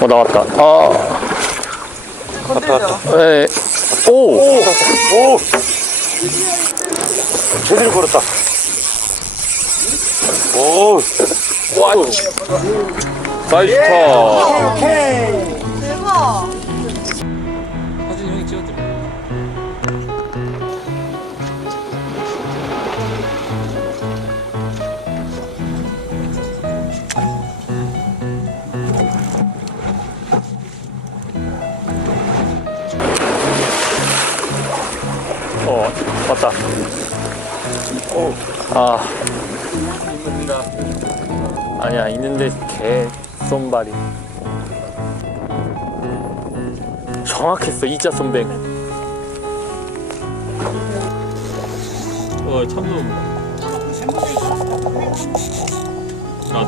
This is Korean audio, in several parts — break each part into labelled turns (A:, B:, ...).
A: 어 나왔다. 아,
B: 건들죠.
A: 네. 오,
C: 오! 제대로 걸었다. 오!
A: 와, 나이스 타.
B: 대박.
D: 어,
A: 왔다. 오, 아, 아니야 있는데 개 쏜발이. 정확했어 이자 손뱅. 어 참돔. 나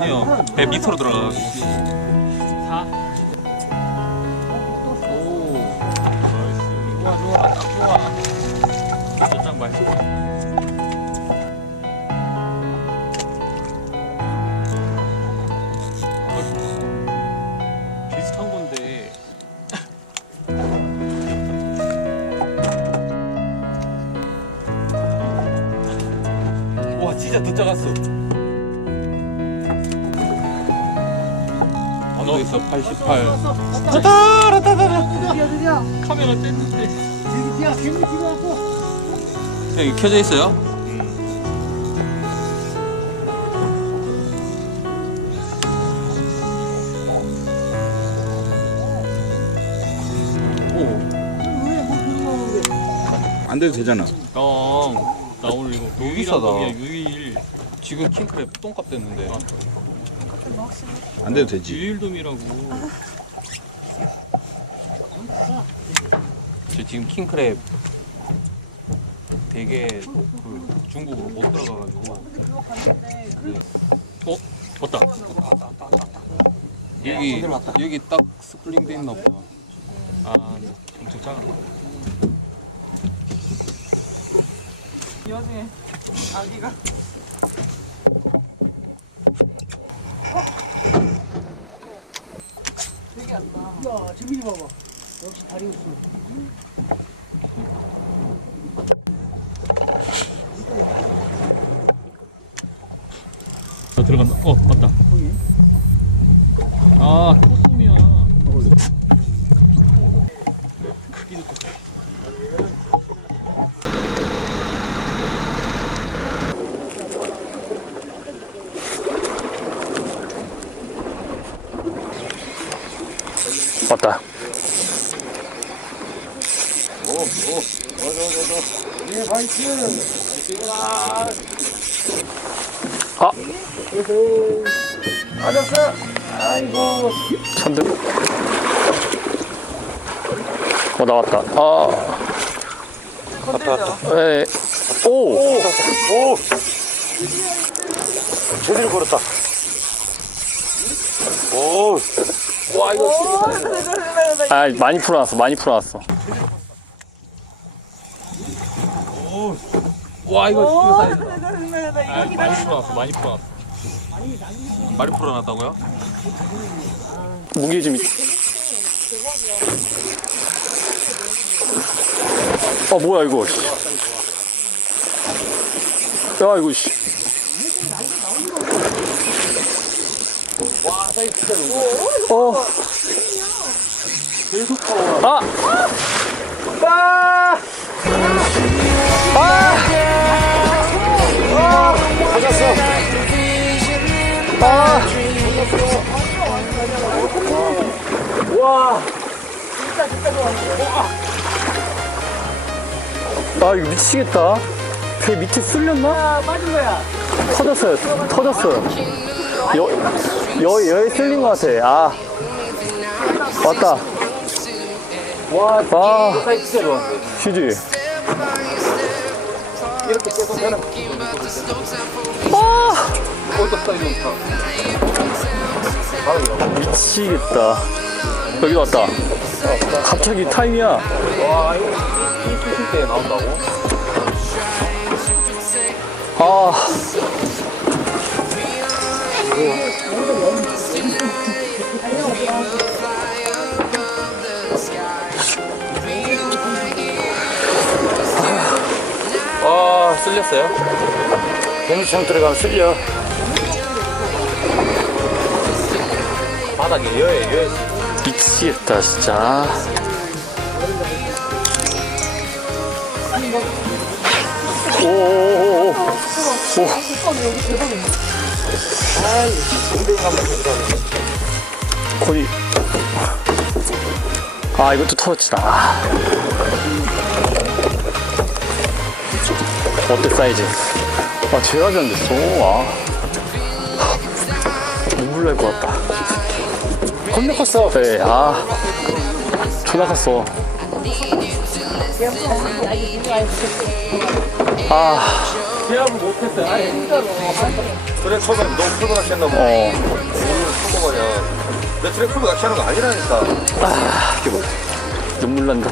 D: 아니요. 배 밑으로 들어가가지고. 사. 오. 나이스. 좋아 좋아 딱 좋아. 살짝 맛있어. 비슷한 건데. 와 진짜 더 작았어. 어느 있어 88. 카메라 뗐는데. 여기 켜져 있어요? 오.
E: 안 돼도 되잖아.
D: 형, 나 오늘 이거
E: 비싸다.
D: 유일한 놈이야 유일. 지금 킹크랩 똥값 됐는데.
E: 안 돼도 되지.
D: 유일돔이라고. 저 지금 킹크랩 되게 그 중국으로 못 들어가가지고. 네. 어? 왔다. 여기 여기 딱 스플링 돼 있나 봐. 아, 네. 엄청 작아.
B: 이 와중에 아기가.
F: 야, 지민이 봐봐. 역시 다리 웃어.
D: 어, 들어간다. 어, 맞다. 아, 코스미야. 크기도 똑같아.
A: 왔다. 아,
F: 맞았어. 아이고.
A: 천둥. 어 나왔다. 아,
B: 건들죠.
A: 네. 오,
C: 오! 제대로 걸었다. 오!
A: 와 이거. 아 많이 풀어놨어, 많이 풀어놨어.
D: 와, 이거. 아. 많이 풀어놨어, 많이 풀어놨어. 많이 풀어놨다고요?
A: 무게 좀. 있- 어 뭐야 이거. 씨. 야 이거 씨. 어. 아! 아! 아! 아! 와! 아 이거 미치겠다. 배 밑에 쓸렸나?
B: 아, 빠진 거야.
A: 터졌어요. 터졌어요. 여, 여, 여에 쓸린 것 같아. 아. 왔다. 와, 아.
D: 사이즈 진짜 좋았는데.
A: 휴지.
D: 이렇게 떼도 되나? 꽂았다 이거 다.
A: 미치겠다. 여기 왔다. 갑자기 타임이야.
D: 와 이거 이 피실 때 나온다고?
A: 아.
D: 쓸렸어요?
C: 배미창 들어가면 쓸려.
D: 바닥에 여에 여에
A: 미치겠다, 진짜. 오오오오. 오. 거의. 아, 이것도 터졌다. 아. 어때, 사이즈? 아, 제가 안 됐어. 아. 눈물 날 것 같다. 겁나 컸어. 네, 아. 존나 컸어. 아,
D: 제압을 못했어요 아예 그래 처음에 너무 풀고 낚시했나 보다
A: 어.
D: 풀고 내 트랙 풀고 낚시하는 거 아니라니까
A: 눈물 난다.